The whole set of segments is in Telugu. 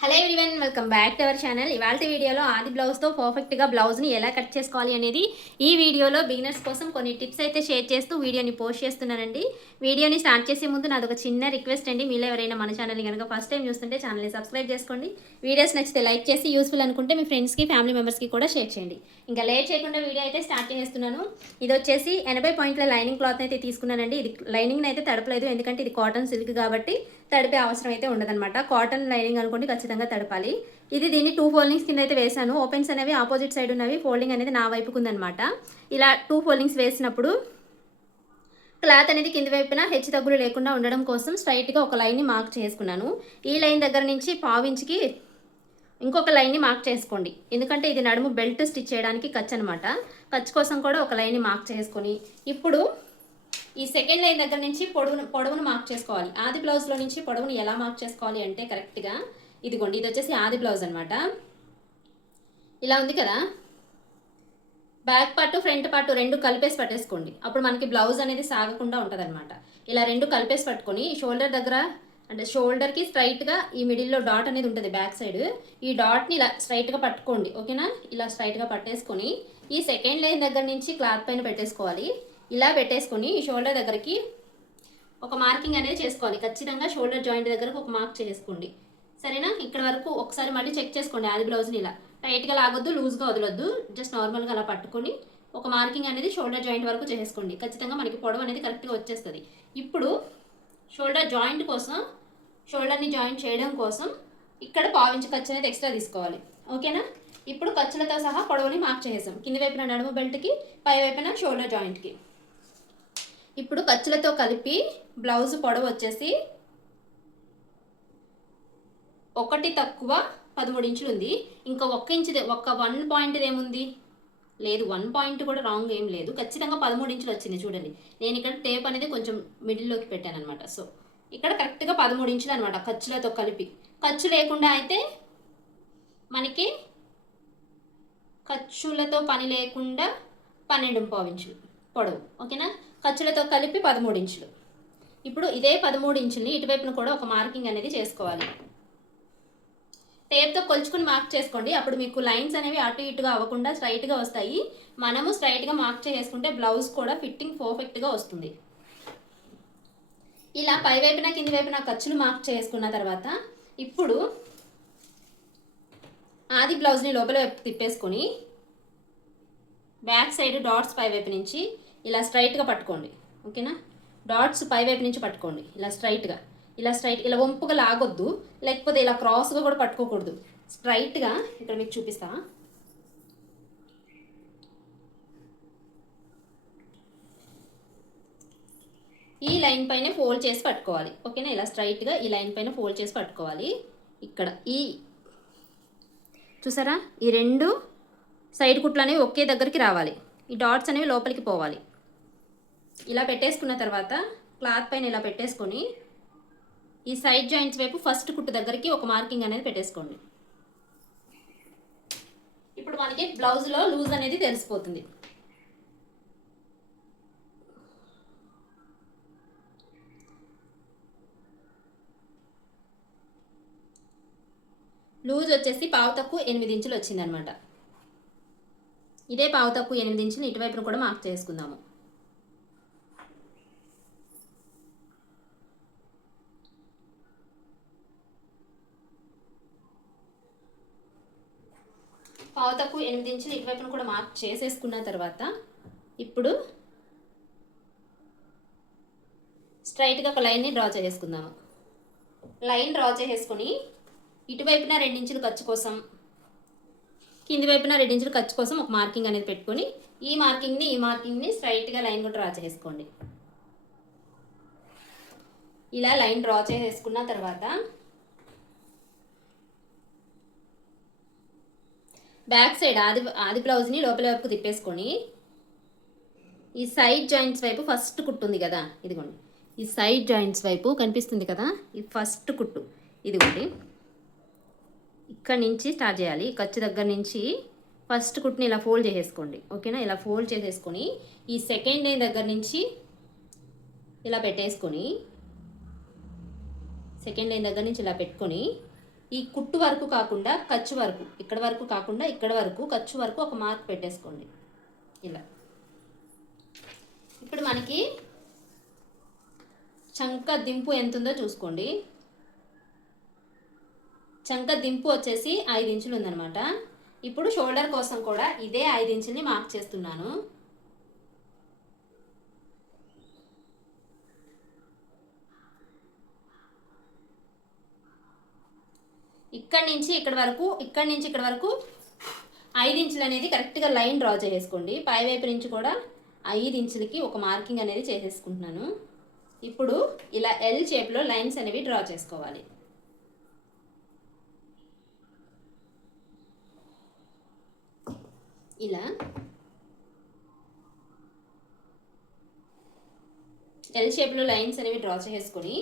Hello everyone, welcome back to our channel. ఇవాళ వీడియోలో ఆది బ్లౌజ్తో పర్ఫెక్ట్గా బ్లౌజ్ని ఎలా కట్ చేసుకోవాలి అనేది ఈ వీడియోలో బిగినర్స్ కోసం కొన్ని టిప్స్ అయితే షేర్ చేస్తూ వీడియోని పోస్ట్ చేస్తున్నానండి. వీడియోని స్టార్ట్ చేసే ముందు నాదొక చిన్న రిక్వెస్ట్ అండి. మీలో ఎవరైనా మన ఛానల్ని కనుక ఫస్ట్ టైం చూస్తుంటే ఛానల్ని సబ్స్క్రైబ్ చేసుకోండి. వీడియోస్ నచ్చితే లైక్ చేసి యూస్ఫుల్ అనుకుంటే మీ ఫ్రెండ్స్కి ఫ్యామిలీ మెంబర్స్కి కూడా షేర్ చేయండి. ఇంకా లేట్ చేయకుండా వీడియో అయితే స్టార్ట్ చేస్తున్నాను. ఇది వచ్చేసి 80 పాయింట్ల లైనింగ్ క్లాత్ అయితే తీసుకున్నానండి. ఇది లైనింగ్ అయితే తడపలేదు, ఎందుకంటే ఇది కాటన్ సిల్క్ కాబట్టి తడిపే అవసరం అయితే ఉండదన్నమాట. కాటన్ లైనింగ్ అనుకోండి, ఖచ్చితంగా తడపాలి. దీన్ని 2 ఫోల్డింగ్స్ కింద అయితే వేసాను. ఓపెన్స్ అనేవి ఆపోజిట్ సైడ్ ఉన్నవి, ఫోల్డింగ్ అనేది నా వైపుకు ఉందన్నమాట. ఇలా 2 ఫోల్డింగ్స్ వేసినప్పుడు క్లాత్ అనేది కింది వైపున హెచ్చు తగ్గులు లేకుండా ఉండడం కోసం స్ట్రైట్గా ఒక లైన్ని మార్క్ చేసుకున్నాను. ఈ లైన్ దగ్గర నుంచి పావించికి ఇంకొక లైన్ని మార్క్ చేసుకోండి, ఎందుకంటే ఇది నడుము బెల్ట్ స్టిచ్ చేయడానికి ఖర్చు అనమాట. ఖర్చు కోసం కూడా ఒక లైన్ని మార్క్ చేసుకొని ఇప్పుడు ఈ సెకండ్ లైన్ దగ్గర నుంచి పొడవును మార్క్ చేసుకోవాలి. ఆది బ్లౌజ్లో నుంచి పొడవును ఎలా మార్క్ చేసుకోవాలి అంటే కరెక్ట్గా ఇదిగోండి, ఇది వచ్చేసి ఆది బ్లౌజ్ అనమాట. ఇలా ఉంది కదా, బ్యాక్ పార్ట్ ఫ్రంట్ పార్ట్ రెండు కలిపేసి పట్టేసుకోండి. అప్పుడు మనకి బ్లౌజ్ అనేది సాగకుండా ఉంటుంది అనమాట. ఇలా రెండు కలిపేసి పట్టుకొని షోల్డర్ దగ్గర అంటే షోల్డర్కి స్ట్రైట్గా ఈ మిడిల్లో డాట్ అనేది ఉంటుంది బ్యాక్ సైడ్. ఈ డాట్ని ఇలా స్ట్రైట్గా పట్టుకోండి, ఓకేనా. ఇలా స్ట్రైట్గా పట్టేసుకొని ఈ సెకండ్ లైన్ దగ్గర నుంచి క్లాత్ పైన పెట్టేసుకోవాలి. ఇలా పెట్టేసుకొని ఈ షోల్డర్ దగ్గరికి ఒక మార్కింగ్ అనేది చేసుకోవాలి. ఖచ్చితంగా షోల్డర్ జాయింట్ దగ్గరకు ఒక మార్క్ చేసుకోండి, సరేనా. ఇక్కడ వరకు ఒకసారి మళ్ళీ చెక్ చేసుకోండి. ఆది బ్లౌజ్ని ఇలా టైట్గా లాగొద్దు, లూజ్గా వదలొద్దు, జస్ట్ నార్మల్గా అలా పట్టుకొని ఒక మార్కింగ్ అనేది షోల్డర్ జాయింట్ వరకు చేసుకోండి. ఖచ్చితంగా మనకి పొడవు అనేది కరెక్ట్గా వచ్చేస్తుంది. ఇప్పుడు షోల్డర్ జాయింట్ కోసం, షోల్డర్ని జాయింట్ చేయడం కోసం ఇక్కడ పావించి ఖర్చు అనేది ఎక్స్ట్రా తీసుకోవాలి, ఓకేనా. ఇప్పుడు ఖర్చులతో సహా పొడవుని మార్క్ చేసాం. కింది వైపున నడుము బెల్ట్కి, పై వైపున షోల్డర్ జాయింట్కి. ఇప్పుడు ఖర్చులతో కలిపి బ్లౌజ్ పొడవు వచ్చేసి 1 తక్కువ 13 ఇంచులు ఉంది. ఇంకా 1 ఇంచుదే, 1 పాయింట్ ఏముంది లేదు, 1 పాయింట్ కూడా రాంగ్ ఏం లేదు. ఖచ్చితంగా 13 ఇంచులు వచ్చింది చూడండి. నేను ఇక్కడ టేప్ అనేది కొంచెం మిడిల్లోకి పెట్టాను అనమాట. సో ఇక్కడ కరెక్ట్గా 13 ఇంచులు అనమాట ఖర్చులతో కలిపి. ఖర్చు లేకుండా అయితే మనకి ఖర్చులతో పని లేకుండా 12.5 ఇంచులు పొడవు, ఓకేనా. ఖర్చులతో కలిపి 13 ఇంచులు. ఇప్పుడు ఇదే 13 ఇంచుల్ని ఇటువైపున కూడా ఒక మార్కింగ్ అనేది చేసుకోవాలి. టేప్తో కొలుచుకుని మార్క్ చేసుకోండి, అప్పుడు మీకు లైన్స్ అనేవి అటు ఇటుగా అవ్వకుండా స్ట్రైట్గా వస్తాయి. మనము స్ట్రైట్గా మార్క్ చేసుకుంటే బ్లౌజ్ కూడా ఫిట్టింగ్ పర్ఫెక్ట్గా వస్తుంది. ఇలా పై వైపున కింది వైపున ఖర్చులు మార్క్ చేసుకున్న తర్వాత ఇప్పుడు ఆది బ్లౌజ్ని లోపల వైపు తిప్పేసుకొని బ్యాక్ సైడ్ డాట్స్ పై వైపు నుంచి ఇలా స్ట్రైట్గా పట్టుకోండి, ఓకేనా. డాట్స్ పై వైపు నుంచి పట్టుకోండి ఇలా స్ట్రైట్గా. ఇలా వంపుగా లాగొద్దు, లేకపోతే ఇలా క్రాస్గా కూడా పట్టుకోకూడదు. స్ట్రైట్గా ఇక్కడ మీకు చూపిస్తా. ఈ లైన్ పైన ఫోల్డ్ చేసి పట్టుకోవాలి, ఓకేనా. ఇలా స్ట్రైట్గా ఈ లైన్ పైన ఫోల్డ్ చేసి పట్టుకోవాలి. ఇక్కడ ఈ చూసారా, ఈ రెండు సైడ్ కుట్లు అనేవి ఒకే దగ్గరికి రావాలి. ఈ డాట్స్ అనేవి లోపలికి పోవాలి. ఇలా పెట్టేసుకున్న తర్వాత క్లాత్ పైన ఇలా పెట్టేసుకొని ఈ సైడ్ జాయింట్స్ వైపు ఫస్ట్ కుట్టు దగ్గరికి ఒక మార్కింగ్ అనేది పెట్టేసుకోండి. ఇప్పుడు మనకి బ్లౌజ్లో లూజ్ అనేది తెలిసిపోతుంది. లూజ్ వచ్చేసి పావు తక్కువ 8 ఇంచులు వచ్చిందనమాట. ఇదే పావు తక్కువ 8 ఇంచులు ఇటువైపును కూడా మార్క్ చేసుకుందాము. పావు తక్కువ 8 ఇంచులు ఇటువైపును కూడా మార్క్ చేసేసుకున్న తర్వాత ఇప్పుడు స్ట్రైట్గా ఒక లైన్ని డ్రా చేసుకుందాము. లైన్ డ్రా చేసుకొని ఇటువైపున 2 ఇంచులు ఖర్చు కోసం, కింది వైపున 2 ఇంచులు ఖర్చు కోసం ఒక మార్కింగ్ అనేది పెట్టుకొని ఈ మార్కింగ్ని స్ట్రైట్గా లైన్ కూడా డ్రా చేసుకోండి. ఇలా లైన్ డ్రా చేసుకున్న తర్వాత బ్యాక్ సైడ్ ఆది బ్లౌజ్ని లోపల వైపుకు తిప్పేసుకొని ఈ సైడ్ జాయింట్స్ వైపు ఫస్ట్ కుట్టు ఉంది కదా, ఇదిగోండి. ఈ సైడ్ జాయింట్స్ వైపు కనిపిస్తుంది కదా, ఈ ఫస్ట్ కుట్టు ఇదిగోండి. ఇక్కడ నుంచి స్టార్ట్ చేయాలి. ఖర్చు దగ్గర నుంచి ఫస్ట్ కుట్ని ఇలా ఫోల్డ్ చేసేసుకోండి, ఓకేనా. ఇలా ఫోల్డ్ చేసేసుకొని ఈ సెకండ్ లైన్ దగ్గర నుంచి ఇలా పెట్టేసుకొని సెకండ్ లైన్ దగ్గర నుంచి ఇలా పెట్టుకొని ఈ కుట్టు వరకు కాకుండా ఖర్చు వరకు, ఇక్కడ వరకు కాకుండా ఇక్కడ వరకు ఖర్చు వరకు ఒక మార్క్ పెట్టేసుకోండి ఇలా. ఇప్పుడు మనకి చంక దింపు ఎంత ఉందో చూసుకోండి. చంక దింపు వచ్చేసి 5 ఇంచులు ఉందన్నమాట. ఇప్పుడు షోల్డర్ కోసం కూడా ఇదే 5 ఇంచుల్ని మార్క్ చేస్తున్నాను. ఇక్కడి నుంచి ఇక్కడ వరకు, ఇక్కడి నుంచి ఇక్కడ వరకు 5 ఇంచులు అనేది కరెక్ట్గా లైన్ డ్రా చేసుకోండి. పై వైపు నుంచి కూడా 5 ఇంచులకి ఒక మార్కింగ్ అనేది చేసేసుకుంటున్నాను. ఇప్పుడు ఇలా ఎల్ షేప్లో లైన్స్ అనేవి డ్రా చేసుకోవాలి. ఇలా ఎల్ షేప్లో లైన్స్ అనేవి డ్రా చేసుకొని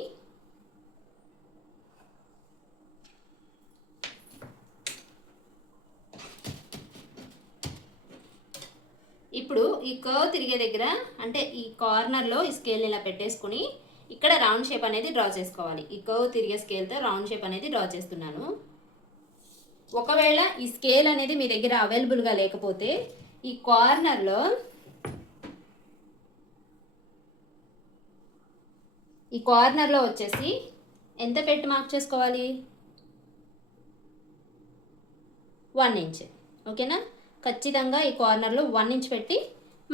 ఇప్పుడు ఈ కర్వ్ తిరిగే దగ్గర అంటే ఈ కార్నర్లో ఈ స్కేల్ ఇలా పెట్టేసుకుని ఇక్కడ రౌండ్ షేప్ అనేది డ్రా చేసుకోవాలి. ఈ కర్వ్ తిరిగే స్కేల్తో రౌండ్ షేప్ అనేది డ్రా చేస్తున్నాను. ఒకవేళ ఈ స్కేల్ అనేది మీ దగ్గర అవైలబుల్గా లేకపోతే ఈ కార్నర్లో వచ్చేసి ఎంత పెట్టి మార్క్ చేసుకోవాలి? 1 ఇంచ్. ఓకేనా? ఖచ్చితంగా ఈ కార్నర్లో 1 ఇంచ్ పెట్టి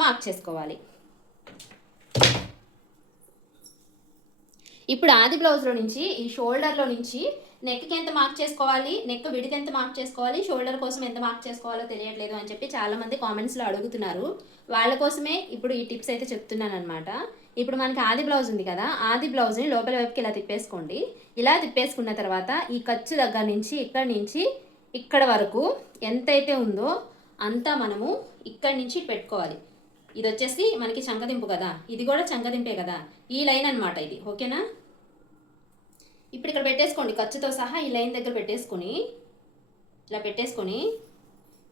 మార్క్ చేసుకోవాలి. ఇప్పుడు ఆది బ్లౌజ్లో నుంచి ఈ షోల్డర్లో నుంచి నెక్కి ఎంత మార్క్ చేసుకోవాలి, నెక్ విడ్త్ ఎంత మార్క్ చేసుకోవాలి, షోల్డర్ కోసం ఎంత మార్క్ చేసుకోవాలో తెలియట్లేదు అని చెప్పి చాలామంది కామెంట్స్లో అడుగుతున్నారు. వాళ్ళ కోసమే ఇప్పుడు ఈ టిప్స్ అయితే చెప్తున్నాను అనమాట. ఇప్పుడు మనకి ఆది బ్లౌజ్ ఉంది కదా, ఆది బ్లౌజ్ని లోపల వైపుకి ఇలా తిప్పేసుకోండి. ఇలా తిప్పేసుకున్న తర్వాత ఈ ఖర్చు దగ్గర నుంచి ఇక్కడి నుంచి ఇక్కడ వరకు ఎంతైతే ఉందో అంతా మనము ఇక్కడి నుంచి పెట్టుకోవాలి. ఇది వచ్చేసి మనకి చంకదింపు కదా, ఇది కూడా చంకదింపే కదా, ఈ లైన్ అనమాట ఇది. ఓకేనా? ఇప్పుడు ఇక్కడ పెట్టేసుకోండి, ఖర్చుతో సహా ఈ లైన్ దగ్గర పెట్టేసుకొని ఇలా పెట్టేసుకొని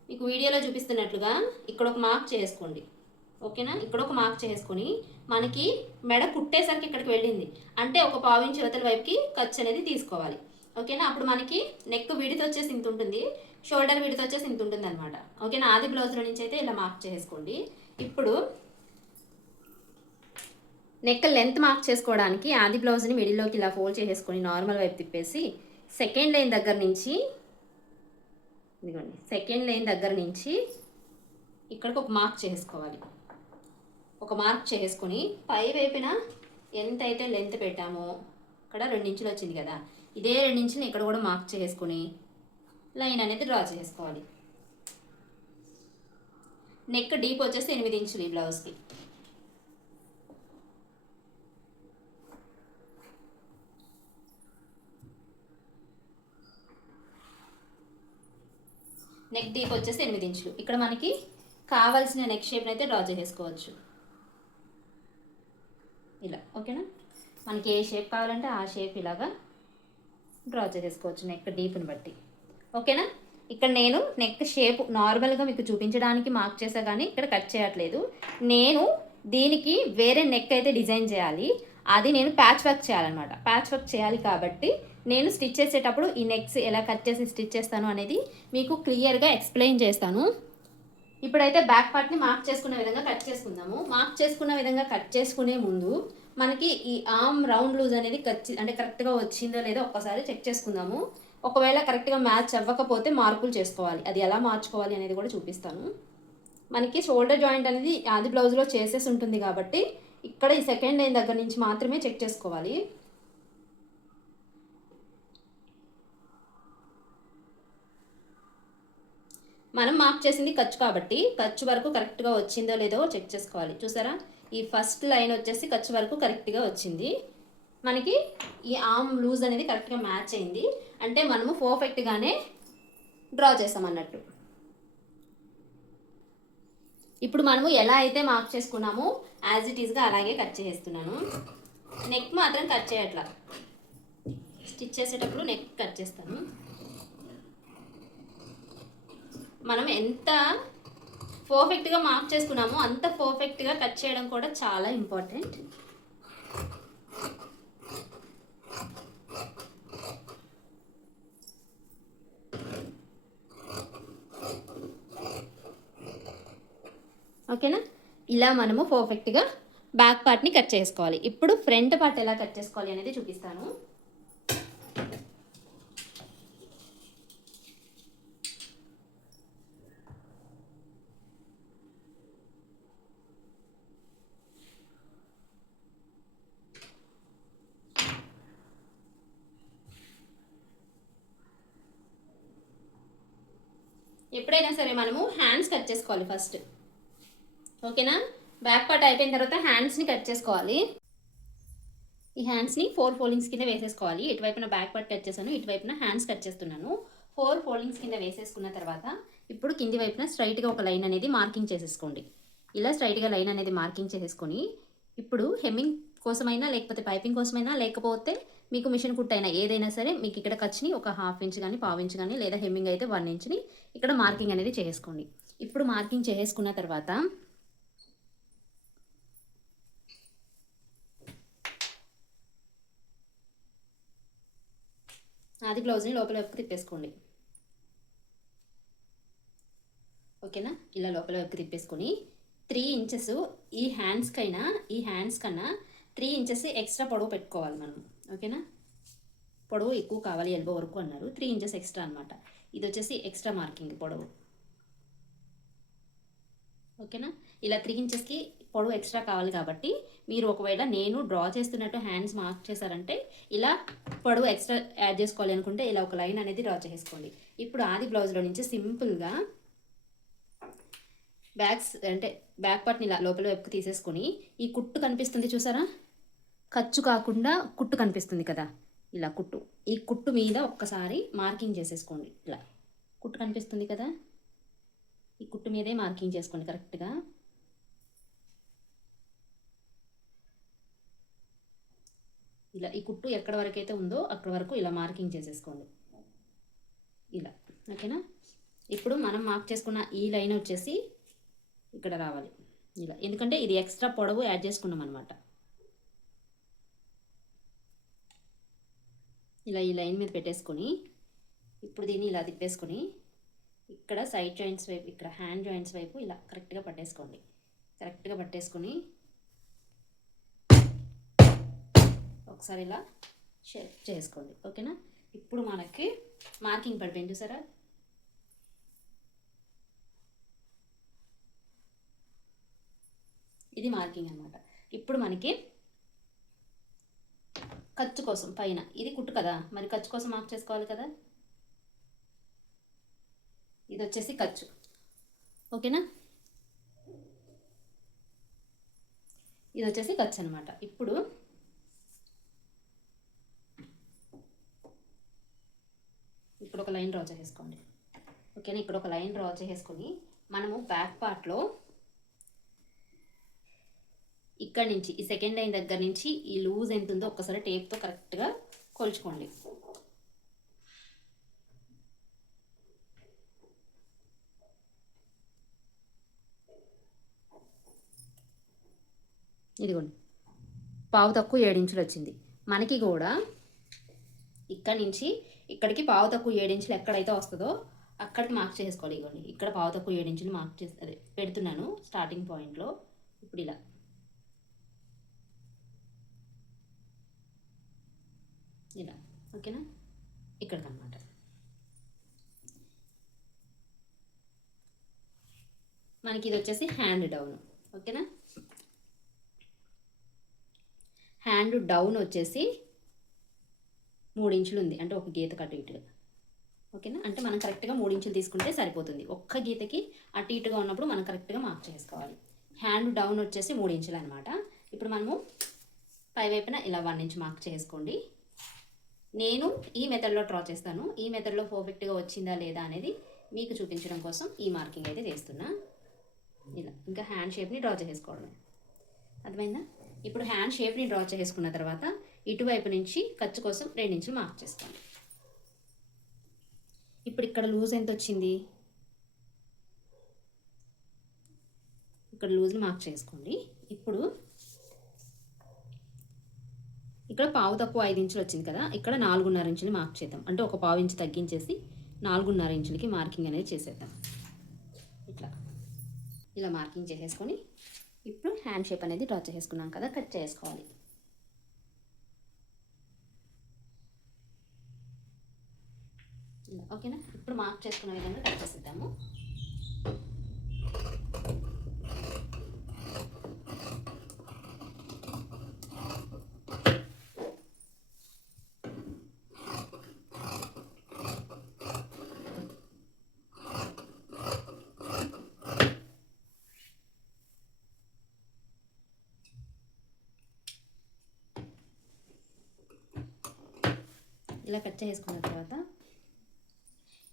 మీకు వీడియోలో చూపిస్తున్నట్లుగా ఇక్కడ ఒక మార్క్ చేసుకోండి. ఓకేనా? ఇక్కడ ఒక మార్క్ చేసుకొని మనకి మెడ కుట్టేసరికి ఇక్కడికి వెళ్ళింది అంటే ఒక 1/4 ఇంచ్ యువతల వైపుకి ఖర్చు అనేది తీసుకోవాలి. ఓకేనా? అప్పుడు మనకి నెక్ విడితో వచ్చేసి ఇంత ఉంటుంది, షోల్డర్ విడితో వచ్చేసి ఇంత ఉంటుంది అనమాట. ఓకేనా? ఆది బ్లౌజ్లో నుంచి అయితే ఇలా మార్క్ చేసుకోండి. ఇప్పుడు నెక్ లెంత్ మార్క్ చేసుకోవడానికి ఆది బ్లౌజ్ని మిడిల్లోకి ఇలా ఫోల్డ్ చేసేసుకొని నార్మల్ వైపు తిప్పేసి సెకండ్ లైన్ దగ్గర నుంచి ఇదిగోండి, సెకండ్ లైన్ దగ్గర నుంచి ఇక్కడికి ఒక మార్క్ చేసుకోవాలి. ఒక మార్క్ చేసుకొని పై వైపున ఎంతైతే లెంత్ పెట్టామో ఇక్కడ 2 ఇంచులు వచ్చింది కదా, ఇదే 2 ఇంచులు ఇక్కడ కూడా మార్క్ చేసుకొని లైన్ అనేది డ్రా చేసుకోవాలి. నెక్ డీప్ వచ్చేసి 8 ఇంచులు ఈ బ్లౌజ్కి. నెక్ డీప్ వచ్చేసి 8 ఇంచులు. ఇక్కడ మనకి కావాల్సిన నెక్ షేప్ని అయితే డ్రా చేసేసుకోవచ్చు ఇలా. ఓకేనా? మనకి ఏ షేప్ కావాలంటే ఆ షేప్ ఇలాగా డ్రా చేసేసుకోవచ్చు నెక్ డీప్ని బట్టి. ఓకేనా? ఇక్కడ నేను నెక్ షేప్ నార్మల్గా మీకు చూపించడానికి మార్క్ చేసా కానీ ఇక్కడ కట్ చేయట్లేదు. నేను దీనికి వేరే నెక్ అయితే డిజైన్ చేయాలి, అది నేను ప్యాచ్ వర్క్ చేయాలన్నమాట. ప్యాచ్ వర్క్ చేయాలి కాబట్టి నేను స్టిచ్ చేసేటప్పుడు ఈ నెక్స్ ఎలా కట్ చేసి స్టిచ్ చేస్తాను అనేది మీకు క్లియర్గా ఎక్స్ప్లెయిన్ చేస్తాను. ఇప్పుడైతే బ్యాక్ పార్ట్ని మార్క్ చేసుకునే విధంగా కట్ చేసుకుందాము. మార్క్ చేసుకున్న విధంగా కట్ చేసుకునే ముందు మనకి ఈ ఆర్మ్ రౌండ్ లూజ్ అనేది అంటే కరెక్ట్గా వచ్చిందో లేదో ఒక్కసారి చెక్ చేసుకుందాము. ఒకవేళ కరెక్ట్గా మ్యాచ్ అవ్వకపోతే మార్పులు చేసుకోవాలి. అది ఎలా మార్చుకోవాలి అనేది కూడా చూపిస్తాను. మనకి షోల్డర్ జాయింట్ అనేది ఆది బ్లౌజ్లో చేసేసి ఉంటుంది కాబట్టి ఇక్కడ ఈ సెకండ్ లైన్ దగ్గర నుంచి మాత్రమే చెక్ చేసుకోవాలి. మనం మార్క్ చేసింది ఖర్చు కాబట్టి ఖర్చు వరకు కరెక్ట్గా వచ్చిందో లేదో చెక్ చేసుకోవాలి. చూసారా? ఈ ఫస్ట్ లైన్ వచ్చేసి ఖర్చు వరకు కరెక్ట్గా వచ్చింది. మనకి ఈ ఆర్మ్ లూజ్ అనేది కరెక్ట్గా మ్యాచ్ అయింది అంటే మనము పర్ఫెక్ట్గానే డ్రా చేసామన్నట్టు. ఇప్పుడు మనము ఎలా అయితే మార్క్ చేసుకున్నామో యాజ్ ఇట్ ఈస్గా అలాగే కట్ చేస్తున్నాను. నెక్ మాత్రం కట్ చేయట్లా, స్టిచ్ చేసేటప్పుడు నెక్ కట్ చేస్తాను. మనం ఎంత పర్ఫెక్ట్గా మార్క్ చేసుకున్నామో అంత పర్ఫెక్ట్గా కట్ చేయడం కూడా చాలా ఇంపార్టెంట్. ఓకేనా. ఇలా మనము పర్ఫెక్ట్గా బ్యాక్ పార్ట్ని కట్ చేసుకోవాలి. ఇప్పుడు ఫ్రంట్ పార్ట్ ఎలా కట్ చేసుకోవాలి అనేది చూపిస్తాను. ఎప్పుడైనా సరే మనము హ్యాండ్స్ కట్ చేసుకోవాలి ఫస్ట్. ఓకేనా. బ్యాక్ పార్ట్ అయిపోయిన తర్వాత హ్యాండ్స్ని కట్ చేసుకోవాలి. ఈ హ్యాండ్స్ని 4 ఫోల్డింగ్స్ కింద వేసేసుకోవాలి. ఇటువైపున బ్యాక్ పార్ట్ కట్ చేశాను, ఇటువైపున హ్యాండ్స్ కట్ చేస్తున్నాను. 4 ఫోల్డింగ్స్ కింద వేసేసుకున్న తర్వాత ఇప్పుడు కింది వైపున స్ట్రైట్గా ఒక లైన్ అనేది మార్కింగ్ చేసేసుకోండి. ఇలా స్ట్రైట్గా లైన్ అనేది మార్కింగ్ చేసేసుకొని ఇప్పుడు హెమ్మింగ్ కోసమైనా లేకపోతే పైపింగ్ కోసమైనా లేకపోతే మీకు మిషన్ కుట్ అయినా ఏదైనా సరే మీకు ఇక్కడ ఖర్చుని ఒక 1/2 ఇంచ్ కానీ 1/4 ఇంచ్ కానీ లేదా హెమ్మింగ్ అయితే 1 ఇంచ్ని ఇక్కడ మార్కింగ్ అనేది చేసుకోండి. ఇప్పుడు మార్కింగ్ చేసుకున్న తర్వాత ఆది బ్లౌజ్ని లోపల వైపుకి తిప్పేసుకోండి. ఓకేనా. ఇలా లోపల వైపుకి తిప్పేసుకొని 3 ఇంచెస్ ఈ హ్యాండ్స్ కన్నా 3 ఇంచెస్ ఎక్స్ట్రా పొడవు పెట్టుకోవాలి మనం. ఓకేనా. పొడవు ఎక్కువ కావాలి, ఎల్బో వరకు అన్నారు, 3 ఇంచెస్ ఎక్స్ట్రా అనమాట. ఇది వచ్చేసి ఎక్స్ట్రా మార్కింగ్ పొడవు. ఓకేనా. ఇలా 3 ఇంచెస్కి పొడవు ఎక్స్ట్రా కావాలి కాబట్టి మీరు ఒకవేళ నేను డ్రా చేస్తున్నట్టు హ్యాండ్స్ మార్క్ చేశారంటే ఇలా పొడవు ఎక్స్ట్రా యాడ్ చేసుకోవాలి అనుకుంటే ఇలా ఒక లైన్ అనేది డ్రా చేసుకోండి. ఇప్పుడు ఆది బ్లౌజ్లో నుంచి సింపుల్గా బ్యాక్ పార్ట్ని ఇలా లోపల వైపుకి తీసేసుకొని ఈ కుట్టు కనిపిస్తుంది చూసారా, ఖర్చు కాకుండా కుట్టు కనిపిస్తుంది కదా, ఇలా కుట్టు, ఈ కుట్టు మీద ఒక్కసారి మార్కింగ్ చేసేసుకోండి. ఇలా కుట్టు కనిపిస్తుంది కదా, ఈ కుట్టు మీదే మార్కింగ్ చేసుకోండి కరెక్ట్గా. ఇలా ఈ కుట్టు ఎక్కడ వరకు అయితే ఉందో అక్కడ వరకు ఇలా మార్కింగ్ చేసేసుకోండి ఇలా. ఓకేనా. ఇప్పుడు మనం మార్క్ చేసుకున్న ఈ లైన్ వచ్చేసి ఇక్కడ రావాలి ఇలా, ఎందుకంటే ఇది ఎక్స్ట్రా పొడవు యాడ్ చేసుకున్నాం అనమాట. ఇలా ఈ లైన్ మీద పెట్టేసుకొని ఇప్పుడు దీన్ని ఇలా తిప్పేసుకొని ఇక్కడ సైడ్ జాయింట్స్ వైపు, ఇక్కడ హ్యాండ్ జాయింట్స్ వైపు ఇలా కరెక్ట్గా పట్టేసుకోండి. కరెక్ట్గా పట్టేసుకొని ఒకసారి ఇలా షేప్ చేసుకోండి. ఓకేనా. ఇప్పుడు మనకి మార్కింగ్ పడిపోయింది చూసారా, ఇది మార్కింగ్ అనమాట. ఇప్పుడు మనకి ఖర్చు కోసం పైన ఇది కుట్టు కదా, మరి ఖర్చు కోసం మార్క్ చేసుకోవాలి కదా, ఇది వచ్చేసి ఖర్చు. ఓకేనా. ఇది వచ్చేసి ఖర్చు అనమాట. ఇప్పుడు ఒక లైన్ డ్రా చేసుకోండి. ఓకేనా. ఇక్కడ ఒక లైన్ డ్రా చేసుకొని మనము బ్యాక్ పార్ట్లో ఇక్కడ నుంచి ఈ సెకండ్ లైన్ దగ్గర నుంచి ఈ లూజ్ ఎంత ఉందో ఒక్కసారి టేప్తో కరెక్ట్గా కొలుచుకోండి. ఇదిగోండి, పావు తక్కువ 7 ఇంచులు వచ్చింది మనకి కూడా. ఇక్కడ నుంచి ఇక్కడికి పావు తక్కువ 7 ఇంచులు ఎక్కడైతే వస్తుందో అక్కడికి మార్క్ చేసుకోవాలి. ఇవ్వండి, ఇక్కడ పావు తక్కువ 7 ఇంచులు మార్క్ చేసి అదే పెడుతున్నాను స్టార్టింగ్ పాయింట్లో. ఇప్పుడు ఇలా ఇలా. ఓకేనా. ఇక్కడికి అనమాట. మనకి ఇది వచ్చేసి హ్యాండ్ డౌన్. ఓకేనా. హ్యాండ్ డౌన్ వచ్చేసి 3 ఇంచులు ఉంది, అంటే ఒక గీత అటు ఇటుగా. ఓకేనా. అంటే మనం కరెక్ట్గా 3 ఇంచులు తీసుకుంటే సరిపోతుంది. ఒక్క గీతకి అటు ఇటుగా ఉన్నప్పుడు మనం కరెక్ట్గా మార్క్ చేసుకోవాలి. హ్యాండ్ డౌన్ వచ్చేసి 3 ఇంచులు అనమాట. ఇప్పుడు మనము పై వైపున ఇలా 1 ఇంచ్ మార్క్ చేసుకోండి. నేను ఈ మెథడ్లో డ్రా చేస్తాను. ఈ మెథడ్లో పర్ఫెక్ట్గా వచ్చిందా లేదా అనేది మీకు చూపించడం కోసం ఈ మార్కింగ్ అయితే చేస్తున్నా. ఇలా ఇంకా హ్యాండ్ షేప్ని డ్రా చేసుకోవడమే. అర్థమైందా. ఇప్పుడు హ్యాండ్ షేప్ని డ్రా చేసుకున్న తర్వాత ఇటువైపు నుంచి ఖర్చు కోసం 2 ఇంచులు మార్క్ చేసుకోండి. ఇప్పుడు ఇక్కడ లూజ్ ఎంత వచ్చింది, ఇక్కడ లూజ్ని మార్క్ చేసుకోండి. ఇప్పుడు ఇక్కడ పావు తక్కువ 5 ఇంచులు వచ్చింది కదా, ఇక్కడ 4.5 ఇంచులు మార్క్ చేద్దాం. అంటే ఒక పావు ఇంచు తగ్గించేసి 4.5 ఇంచులకి మార్కింగ్ అనేది చేసేద్దాం. ఇలా మార్కింగ్ చేసేసుకొని ఇప్పుడు హ్యాండ్ షేప్ అనేది డ్రా చేసుకున్నాం కదా, కట్ చేసుకోవాలి. ఓకేనా, ఇప్పుడు మార్క్ చేసుకున్న విధంగా కట్ చేసేద్దాము. ఇలా కట్ చేసుకున్న తర్వాత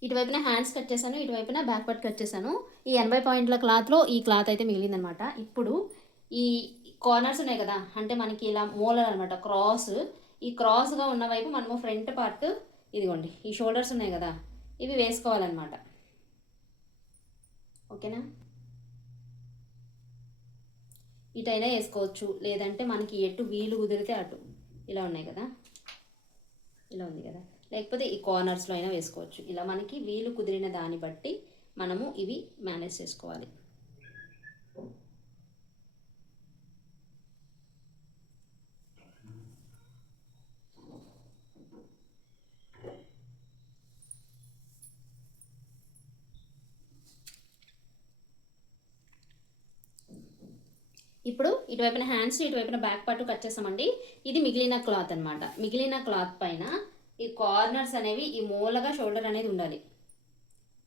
ఇటువైపున హ్యాండ్స్ కట్ చేశాను, ఇటువైపున బ్యాక్ పార్ట్ కట్ చేశాను. ఈ 80 పాయింట్ల క్లాత్లో ఈ క్లాత్ అయితే మిగిలిందనమాట. ఇప్పుడు ఈ కార్నర్స్ ఉన్నాయి కదా, అంటే మనకి ఇలా మూలలు అనమాట, క్రాస్, ఈ క్రాస్గా ఉన్న వైపు మనము ఫ్రంట్ పార్ట్ ఇదిగోండి ఈ షోల్డర్స్ ఉన్నాయి కదా, ఇవి వేసుకోవాలన్నమాట. ఓకేనా, ఇటైనా వేసుకోవచ్చు, లేదంటే మనకి ఎటు వీలు కుదిరితే అటు. ఇలా ఉన్నాయి కదా, ఇలా ఉంది కదా, లేకపోతే ఈ కార్నర్స్లో అయినా వేసుకోవచ్చు. ఇలా మనకి వీలు కుదిరిన దాన్ని బట్టి మనము ఇవి మేనేజ్ చేసుకోవాలి. ఇప్పుడు ఇటువైపున హ్యాండ్స్, ఇటువైపున బ్యాక్ పార్ట్ కట్ చేసామండి. ఇది మిగిలిన క్లాత్ అనమాట. మిగిలిన క్లాత్ పైన ఈ కార్నర్స్ అనేవి ఈ మూలగా షోల్డర్ అనేది ఉండాలి.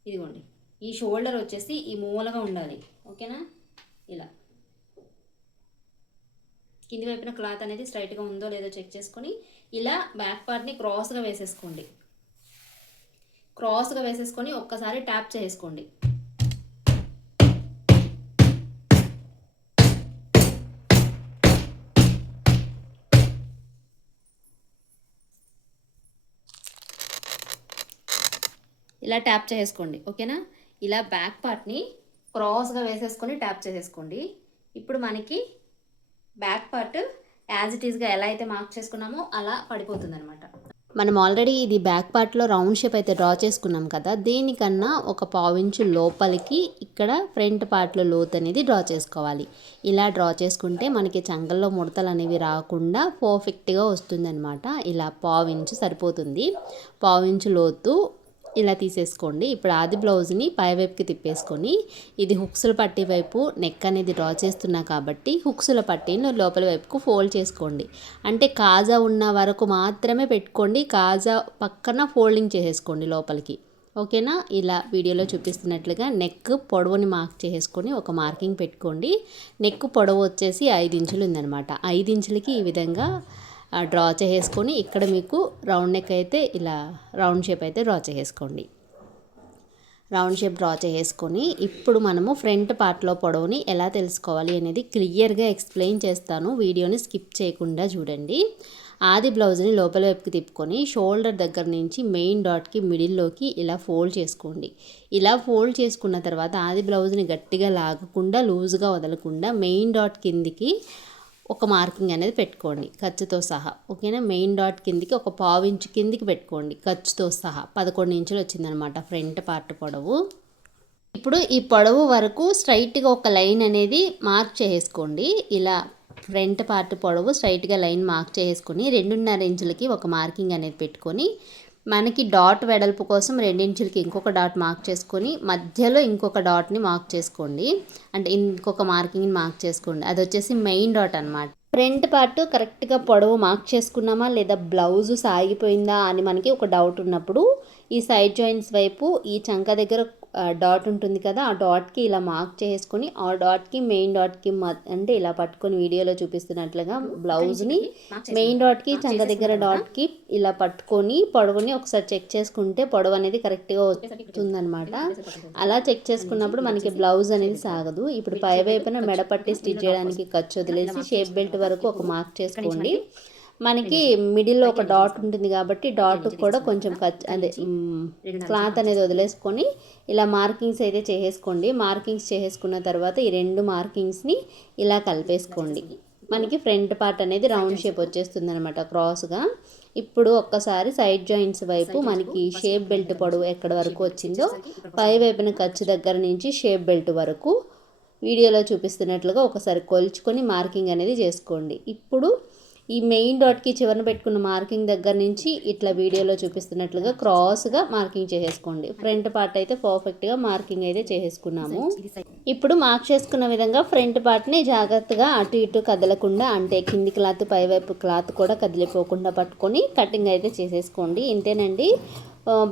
ఇదిగోండి ఈ షోల్డర్ వచ్చేసి ఈ మూలగా ఉండాలి. ఓకేనా, ఇలా కింది వైపున క్లాత్ అనేది స్ట్రైట్గా ఉందో లేదో చెక్ చేసుకొని ఇలా బ్యాక్ పార్ట్ని క్రాస్గా వేసేసుకోండి. క్రాస్గా వేసేసుకొని ఒక్కసారి ట్యాప్ చేసుకోండి. ఇలా ట్యాప్ చేసుకోండి. ఓకేనా, ఇలా బ్యాక్ పార్ట్ని క్రాస్గా వేసేసుకొని ట్యాప్ చేసేసుకోండి. ఇప్పుడు మనకి బ్యాక్ పార్ట్ యాజ్ ఇట్ ఈస్గా ఎలా అయితే మార్క్ చేసుకున్నామో అలా పడిపోతుంది అనమాట. మనం ఆల్రెడీ ఇది బ్యాక్ పార్ట్లో రౌండ్ షేప్ అయితే డ్రా చేసుకున్నాం కదా, దీనికన్నా ఒక 1/4 ఇంచు లోపలికి ఇక్కడ ఫ్రంట్ పార్ట్లో లోతు అనేది డ్రా చేసుకోవాలి. ఇలా డ్రా చేసుకుంటే మనకి చంకల్లో ముడతలు అనేవి రాకుండా పర్ఫెక్ట్గా వస్తుందన్నమాట. ఇలా 1/4 ఇంచు సరిపోతుంది. 1/4 ఇంచు లోతు ఇలా తీసేసుకోండి. ఇప్పుడు ఆది బ్లౌజ్ని పైవైపుకి తిప్పేసుకొని ఇది హుక్స్ల పట్టీ వైపు నెక్ అనేది డ్రా చేస్తున్నా కాబట్టి హుక్స్ల పట్టీని లోపల వైపుకు ఫోల్డ్ చేసుకోండి. అంటే కాజా ఉన్న వరకు మాత్రమే పెట్టుకోండి, కాజా పక్కన ఫోల్డింగ్ చేసేసుకోండి లోపలికి. ఓకేనా, ఇలా వీడియోలో చూపిస్తున్నట్లుగా నెక్ పొడవుని మార్క్ చేసుకొని ఒక మార్కింగ్ పెట్టుకోండి. నెక్ పొడవు వచ్చేసి 5 ఇంచులు ఉందన్నమాట. 5 ఇంచులకి ఈ విధంగా డ్రా చేసుకొని ఇక్కడ మీకు రౌండ్ నెక్ అయితే ఇలా రౌండ్ షేప్ అయితే డ్రా చేసుకోండి. రౌండ్ షేప్ డ్రా చేసుకొని ఇప్పుడు మనము ఫ్రంట్ పార్ట్లో పొడవుని ఎలా తెలుసుకోవాలి అనేది క్లియర్గా ఎక్స్ప్లెయిన్ చేస్తాను. వీడియోని స్కిప్ చేయకుండా చూడండి. ఆది బ్లౌజ్ని లోపల వైపుకి తిప్పుకొని షోల్డర్ దగ్గర నుంచి మెయిన్ డాట్కి మిడిల్లోకి ఇలా ఫోల్డ్ చేసుకోండి. ఇలా ఫోల్డ్ చేసుకున్న తర్వాత ఆది బ్లౌజ్ని గట్టిగా లాగకుండా లూజ్గా వదలకుండా మెయిన్ డాట్ కిందికి ఒక మార్కింగ్ అనేది పెట్టుకోండి ఖర్చుతో సహా. ఓకేనా, మెయిన్ డాట్ కిందికి ఒక 1/4 ఇంచు కిందికి పెట్టుకోండి ఖర్చుతో సహా. 11 ఇంచులు వచ్చిందనమాట ఫ్రంట్ పార్ట్ పొడవు. ఇప్పుడు ఈ పొడవు వరకు స్ట్రైట్గా ఒక లైన్ అనేది మార్క్ చేసుకోండి. ఇలా ఫ్రంట్ పార్ట్ పొడవు స్ట్రైట్గా లైన్ మార్క్ చేసుకొని 2.5 ఇంచులకి ఒక మార్కింగ్ అనేది పెట్టుకొని మనకి డాట్ వెడల్పు కోసం 2 ఇంచులకి ఇంకొక డాట్ మార్క్ చేసుకొని మధ్యలో ఇంకొక డాట్ని మార్క్ చేసుకోండి. అంటే ఇంకొక మార్కింగ్ని మార్క్ చేసుకోండి. అది వచ్చేసి మెయిన్ డాట్ అనమాట. ఫ్రంట్ పార్ట్ కరెక్ట్గా పొడవు మార్క్ చేసుకున్నామా లేదా బ్లౌజు సాగిపోయిందా అని మనకి ఒక డౌట్ ఉన్నప్పుడు ఈ సైడ్ జాయింట్స్ వైపు ఈ చంక దగ్గర డాట్ ఉంటుంది కదా, ఆ డాట్కి ఇలా మార్క్ చేసుకొని ఆ డాట్కి మెయిన్ డాట్కి అంటే ఇలా పట్టుకొని వీడియోలో చూపిస్తున్నట్లుగా బ్లౌజ్ని మెయిన్ డాట్కి చంక దగ్గర డాట్కి ఇలా పట్టుకొని పొడవుని ఒకసారి చెక్ చేసుకుంటే పొడవు అనేది కరెక్ట్గా వస్తుందన్నమాట. అలా చెక్ చేసుకున్నప్పుడు మనకి బ్లౌజ్ అనేది సాగదు. ఇప్పుడు పై వైపున మెడపట్టి స్టిచ్ చేయడానికి ఖర్చు వదిలేసి షేప్ బెల్ట్ వరకు ఒక మార్క్ చేసుకోండి. మనకి మిడిల్లో ఒక డాట్ ఉంటుంది కాబట్టి డాట్ కూడా కొంచెం అదే క్లాత్ అనేది వదిలేసుకొని ఇలా మార్కింగ్స్ అయితే చేసేసుకోండి. మార్కింగ్స్ చేసేసుకున్న తర్వాత ఈ 2 మార్కింగ్స్ని ఇలా కలిపేసుకోండి. మనకి ఫ్రంట్ పార్ట్ అనేది రౌండ్ షేప్ వచ్చేస్తుంది అనమాట క్రాస్గా. ఇప్పుడు ఒక్కసారి సైడ్ జాయింట్స్ వైపు మనకి షేప్ బెల్ట్ పొడవు ఎక్కడ వరకు వచ్చిందో పై వైపున ఖర్చు దగ్గర నుంచి షేప్ బెల్ట్ వరకు వీడియోలో చూపిస్తున్నట్లుగా ఒకసారి కొలుచుకొని మార్కింగ్ అనేది చేసుకోండి. ఇప్పుడు ఈ మెయిన్ డాట్కి చివరన పెట్టుకున్న మార్కింగ్ దగ్గర నుంచి ఇట్లా వీడియోలో చూపిస్తున్నట్లుగా క్రాస్గా మార్కింగ్ చేసేసుకోండి. ఫ్రంట్ పార్ట్ అయితే పర్ఫెక్ట్గా మార్కింగ్ అయితే చేసేసుకున్నాము. ఇప్పుడు మార్క్ చేసుకున్న విధంగా ఫ్రంట్ పార్ట్ని జాగ్రత్తగా అటు ఇటు కదలకుండా, అంటే కింది క్లాత్ పైవైపు క్లాత్ కూడా కదిలిపోకుండా పట్టుకొని కటింగ్ అయితే చేసేసుకోండి. ఇంతేనండి.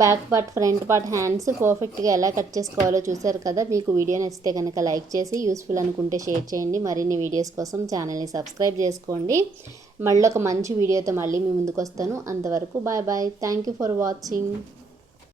Back part, front part, hands పర్ఫెక్ట్గా ఎలా కట్ చేసుకోవాలో చూసారు కదా. మీకు వీడియో నచ్చితే కనుక లైక్ చేసి, యూస్ఫుల్ అనుకుంటే షేర్ చేయండి. మరిన్ని వీడియోస్ కోసం ఛానల్ని సబ్స్క్రైబ్ చేసుకోండి. మళ్ళీ ఒక మంచి వీడియోతో మళ్ళీ మీ ముందుకు వస్తాను. అంతవరకు bye bye. Thank you for watching.